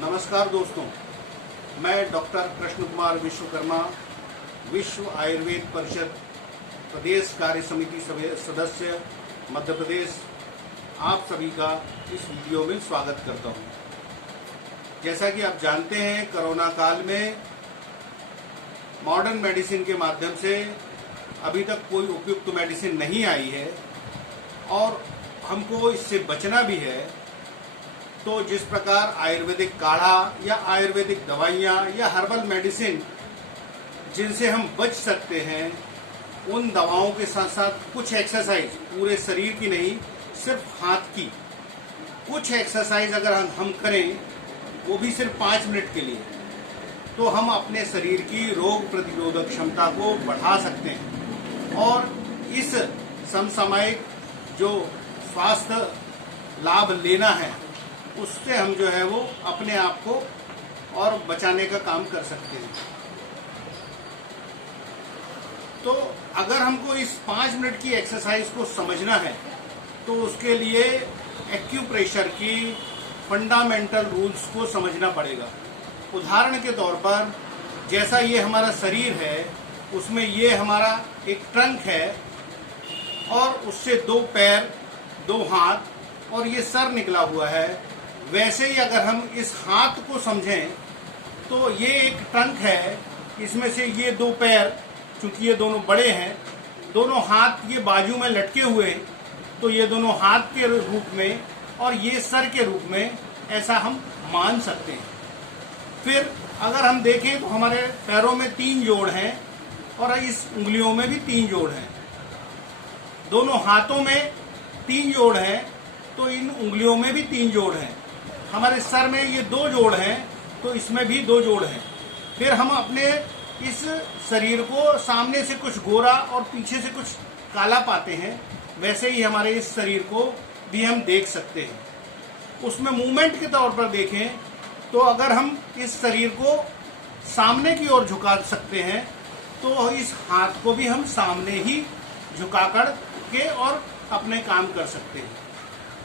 नमस्कार दोस्तों, मैं डॉक्टर कृष्ण कुमार विश्वकर्मा, विश्व आयुर्वेद परिषद प्रदेश कार्य समिति सदस्य मध्य प्रदेश, आप सभी का इस वीडियो में स्वागत करता हूं। जैसा कि आप जानते हैं, कोरोना काल में मॉडर्न मेडिसिन के माध्यम से अभी तक कोई उपयुक्त मेडिसिन नहीं आई है और हमको इससे बचना भी है। तो जिस प्रकार आयुर्वेदिक काढ़ा या आयुर्वेदिक दवाइयाँ या हर्बल मेडिसिन जिनसे हम बच सकते हैं, उन दवाओं के साथ साथ कुछ एक्सरसाइज, पूरे शरीर की नहीं, सिर्फ हाथ की कुछ एक्सरसाइज अगर हम करें, वो भी सिर्फ 5 मिनट के लिए, तो हम अपने शरीर की रोग प्रतिरोधक क्षमता को बढ़ा सकते हैं और इस समसामयिक जो स्वास्थ्य लाभ लेना है, उससे हम जो है वो अपने आप को और बचाने का काम कर सकते हैं। तो अगर हमको इस 5 मिनट की एक्सरसाइज को समझना है तो उसके लिए एक्यूप्रेशर की फंडामेंटल रूल्स को समझना पड़ेगा। उदाहरण के तौर पर, जैसा ये हमारा शरीर है, उसमें ये हमारा एक ट्रंक है और उससे 2 पैर, 2 हाथ और ये सर निकला हुआ है। वैसे ही अगर हम इस हाथ को समझें तो ये एक ट्रंक है, इसमें से ये 2 पैर, चूंकि ये दोनों बड़े हैं, दोनों हाथ ये बाजू में लटके हुए, तो ये दोनों हाथ के रूप में और ये सर के रूप में ऐसा हम मान सकते हैं। फिर अगर हम देखें तो हमारे पैरों में 3 जोड़ हैं और इस उंगलियों में भी 3 जोड़ हैं। दोनों हाथों में 3 जोड़ हैं तो इन उंगलियों में भी 3 जोड़ हैं। हमारे सर में ये 2 जोड़ हैं तो इसमें भी 2 जोड़ हैं। फिर हम अपने इस शरीर को सामने से कुछ गोरा और पीछे से कुछ काला पाते हैं। वैसे ही हमारे इस शरीर को भी हम देख सकते हैं। उसमें मूवमेंट के तौर पर देखें तो अगर हम इस शरीर को सामने की ओर झुका सकते हैं तो इस हाथ को भी हम सामने ही झुका कर के और अपने काम कर सकते हैं।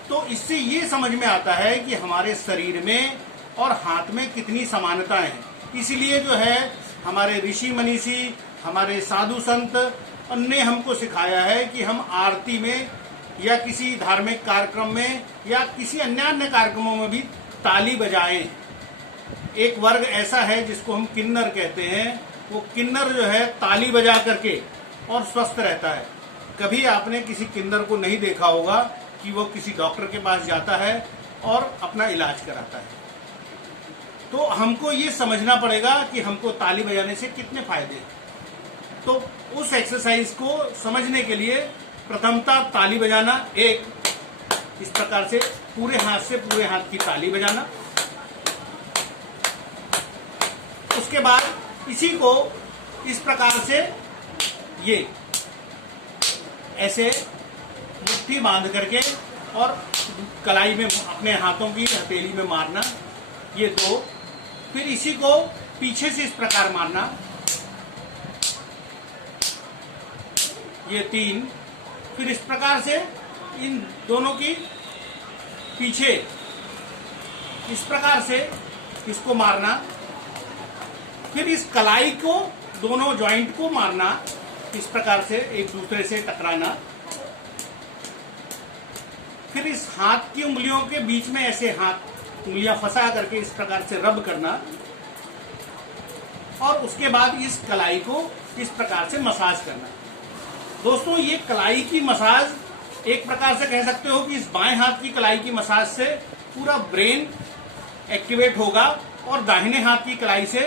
तो इससे ये समझ में आता है कि हमारे शरीर में और हाथ में कितनी समानताएं हैं। इसीलिए जो है हमारे ऋषि मनीषी, हमारे साधु संत ने हमको सिखाया है कि हम आरती में या किसी धार्मिक कार्यक्रम में या किसी अन्य कार्यक्रमों में भी ताली बजाएं। एक वर्ग ऐसा है जिसको हम किन्नर कहते हैं। वो किन्नर जो है ताली बजा करके और स्वस्थ रहता है। कभी आपने किसी किन्नर को नहीं देखा होगा कि वो किसी डॉक्टर के पास जाता है और अपना इलाज कराता है। तो हमको ये समझना पड़ेगा कि हमको ताली बजाने से कितने फायदे हैं। तो उस एक्सरसाइज को समझने के लिए प्रथमतः ताली बजाना, एक इस प्रकार से पूरे हाथ की ताली बजाना। उसके बाद इसी को इस प्रकार से ये ऐसे मुट्ठी बांध करके और कलाई में अपने हाथों की हथेली में मारना, ये 2। फिर इसी को पीछे से इस प्रकार मारना, ये 3। फिर इस प्रकार से इन दोनों की पीछे इस प्रकार से इसको मारना। फिर इस कलाई को, दोनों जॉइंट को मारना, इस प्रकार से एक दूसरे से टकराना। फिर इस हाथ की उंगलियों के बीच में ऐसे उंगलियां फंसा करके इस प्रकार से रब करना और उसके बाद इस कलाई को इस प्रकार से मसाज करना। दोस्तों, ये कलाई की मसाज एक प्रकार से कह सकते हो कि इस बाएं हाथ की कलाई की मसाज से पूरा ब्रेन एक्टिवेट होगा और दाहिने हाथ की कलाई से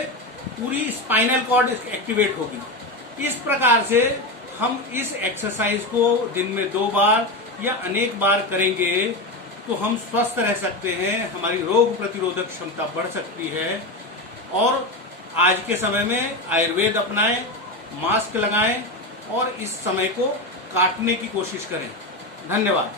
पूरी स्पाइनल कॉर्ड एक्टिवेट होगी। इस प्रकार से हम इस एक्सरसाइज को दिन में 2 बार या अनेक बार करेंगे तो हम स्वस्थ रह सकते हैं, हमारी रोग प्रतिरोधक क्षमता बढ़ सकती है और आज के समय में आयुर्वेद अपनाएं, मास्क लगाएं और इस समय को काटने की कोशिश करें। धन्यवाद।